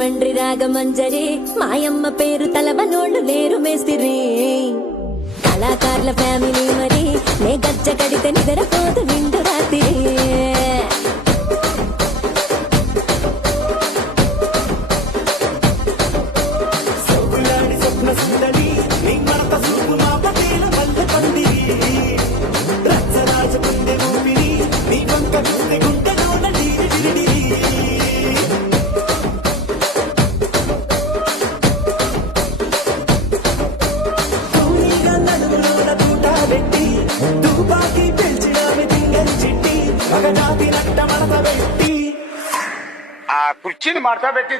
రాజమండ్రి రాగమంజరి మాయమ్మ పేరు తలవనోళ్ళు లేరు మేస్తిరి కళాకారుల ఫ్యామిలీ మరి నే గజ్జ కడితే నిద్రపోదు నిండు రాత్రి కుర్చీని మార్చబెట్టి